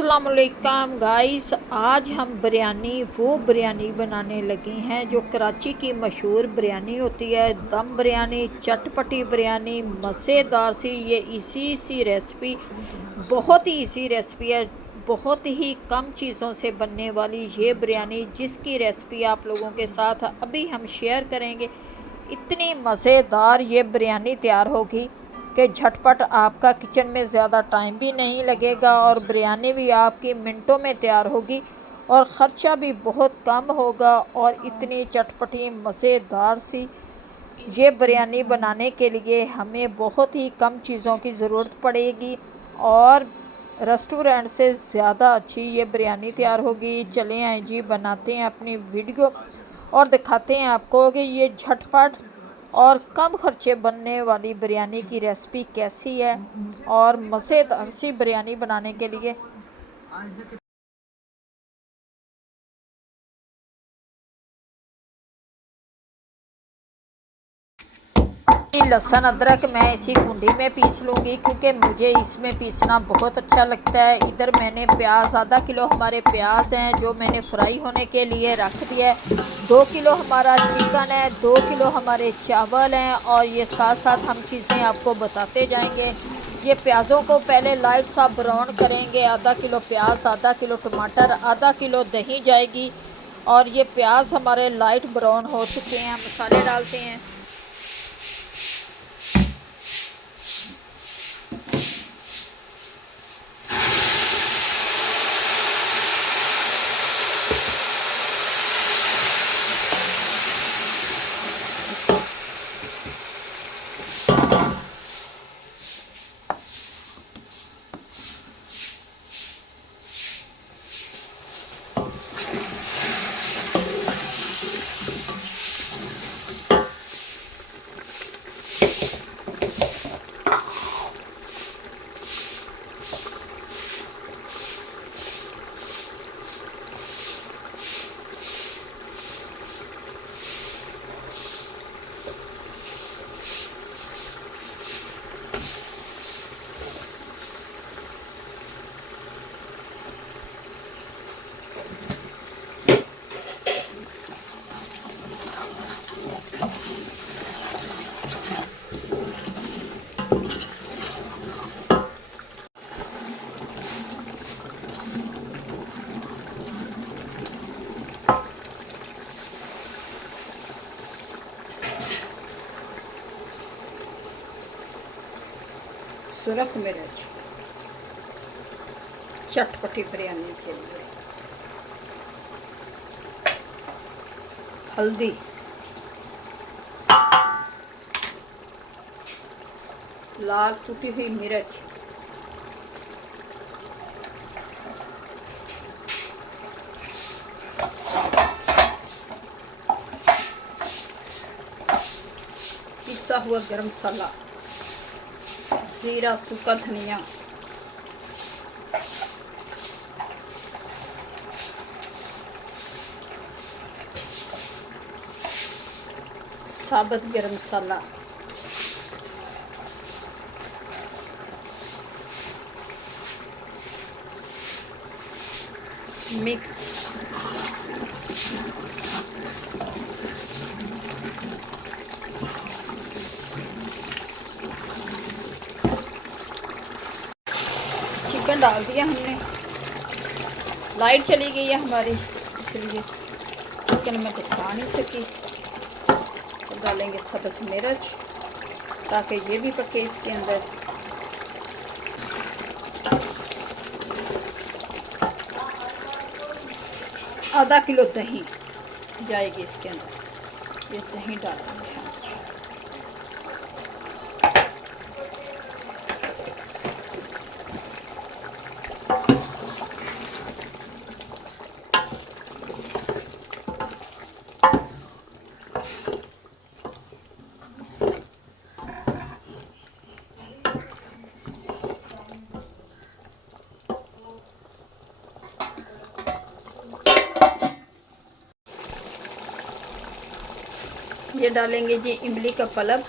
अस्सलाम वालेकुम गाइस। आज हम वो बिरयानी बनाने लगे हैं जो कराची की मशहूर बिरयानी होती है। दम बिरयानी, चटपटी बिरयानी, मज़ेदार सी। ये इसी सी रेसिपी, बहुत ही इजी रेसिपी है। बहुत ही कम चीज़ों से बनने वाली ये बिरयानी, जिसकी रेसिपी आप लोगों के साथ अभी हम शेयर करेंगे। इतनी मज़ेदार ये बिरयानी तैयार होगी कि झटपट आपका किचन में ज़्यादा टाइम भी नहीं लगेगा और बिरयानी भी आपकी मिनटों में तैयार होगी और ख़र्चा भी बहुत कम होगा। और इतनी चटपटी मज़ेदार सी ये बिरयानी बनाने के लिए हमें बहुत ही कम चीज़ों की ज़रूरत पड़ेगी और रेस्टोरेंट से ज़्यादा अच्छी ये बिरयानी तैयार होगी। चलें आए जी, बनाते हैं अपनी वीडियो और दिखाते हैं आपको कि ये झटपट और कम खर्चे बनने वाली बिरयानी की रेसिपी कैसी है। और मज़ेदार सी बिरयानी बनाने के लिए लहसुन अदरक मैं इसी कुंडी में पीस लूँगी, क्योंकि मुझे इसमें पीसना बहुत अच्छा लगता है। इधर मैंने प्याज, आधा किलो हमारे प्याज हैं जो मैंने फ्राई होने के लिए रख दिया है। 2 किलो हमारा चिकन है, 2 किलो हमारे चावल हैं और ये साथ साथ हम चीज़ें आपको बताते जाएंगे। ये प्याज़ों को पहले लाइट सा ब्राउन करेंगे। आधा किलो प्याज, आधा किलो टमाटर, आधा किलो दही जाएगी। और ये प्याज हमारे लाइट ब्राउन हो चुके हैं। मसाले डालते हैं। सुरख मिर्च चटपटी बिरयानी के लिए, हल्दी, लाल कुटी हुई मिर्च, पिसा हुआ गरम मसाला, जीरा, सूखा धनिया, साबुत गरम मसाला, मिक्स, चिकन डाल दिया हमने। लाइट चली गई है हमारी, इसलिए चिकन में दिखा नहीं सकी। तो डालेंगे सब्ज़ मिर्च ताकि ये भी पके इसके अंदर। आधा किलो दही जाएगी इसके अंदर। ये दही डालेंगे हम। ये डालेंगे जी इमली का पल्प,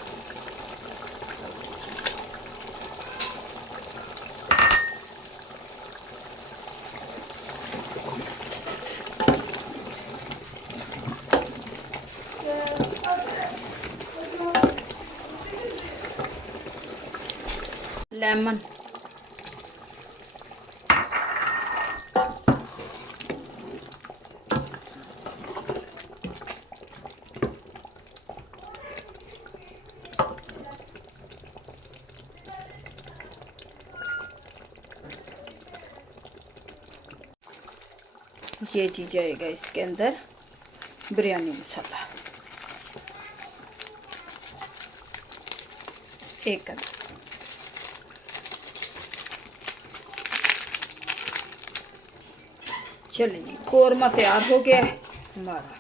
लेमन। ये जी जाएगा इसके अंदर बिरयानी मसाला, एक कप। चलिए जी, कौरमा तैयार हो गया है हमारा।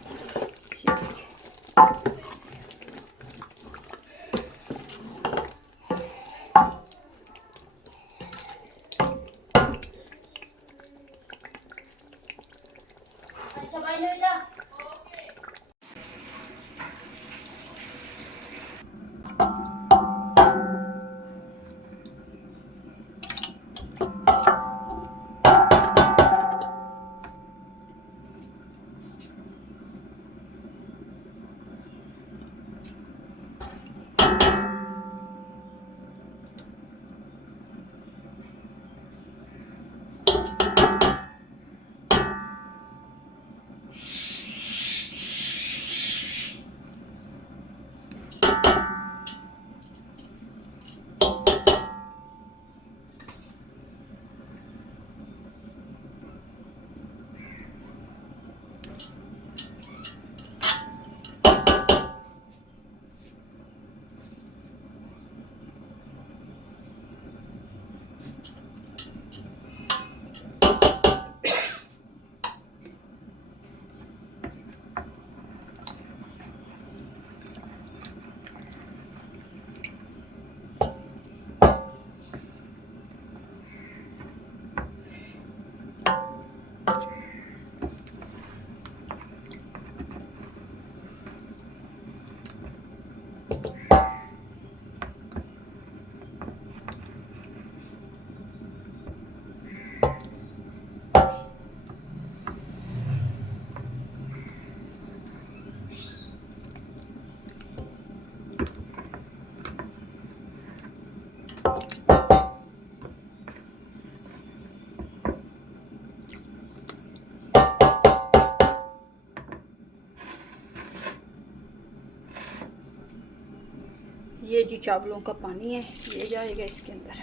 ये जी चावलों का पानी है, ये जाएगा इसके अंदर।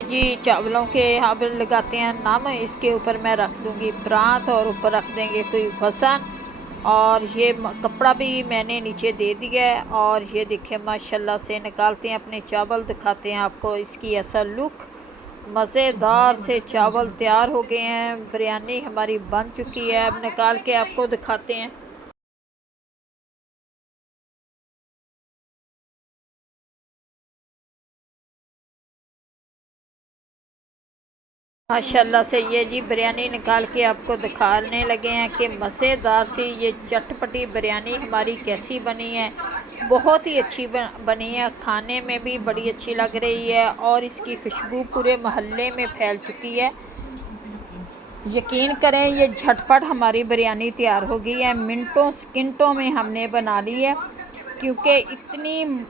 जी चावलों के अब लगाते हैं नम, इसके ऊपर मैं रख दूंगी परात और ऊपर रख देंगे कोई फसन। और ये कपड़ा भी मैंने नीचे दे दिया है। और ये देखिए माशाल्लाह से निकालते हैं अपने चावल, दिखाते हैं आपको इसकी असल लुक। मज़ेदार से चावल तैयार हो गए हैं, बिरयानी हमारी बन चुकी है। अब निकाल के आपको दिखाते हैं। माशाल्लाह से ये जी बिरयानी निकाल के आपको दिखाने लगे हैं कि मज़ेदार सी ये चटपटी बिरयानी हमारी कैसी बनी है। बहुत ही अच्छी बनी है, खाने में भी बड़ी अच्छी लग रही है और इसकी खुशबू पूरे मोहल्ले में फैल चुकी है। यकीन करें ये झटपट हमारी बिरयानी तैयार हो गई है, मिनटों सेकंडों में हमने बना ली है। क्योंकि इतनी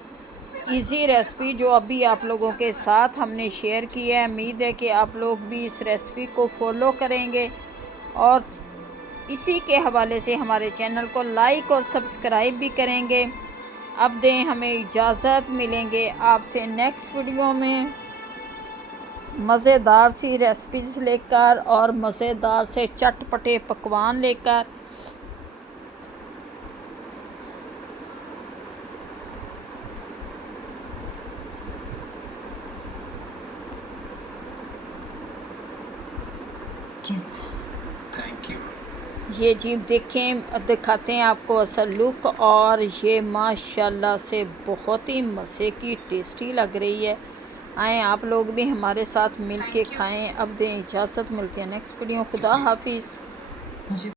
इजी रेसिपी जो अभी आप लोगों के साथ हमने शेयर की है, उम्मीद है कि आप लोग भी इस रेसिपी को फॉलो करेंगे और इसी के हवाले से हमारे चैनल को लाइक और सब्सक्राइब भी करेंगे। अब दें हमें इजाज़त, मिलेंगे आपसे नेक्स्ट वीडियो में मज़ेदार सी रेसिपीज़ लेकर और मज़ेदार से चटपटे पकवान लेकर। Thank you. ये जी देखें, दिखाते हैं आपको असल लुक। और ये माशाल्लाह से बहुत ही मज़े की टेस्टी लग रही है। आएँ आप लोग भी हमारे साथ मिल के खाएँ। अब दें इजाज़त, मिलते हैं नेक्स्ट वीडियो। खुदा हाफिज़।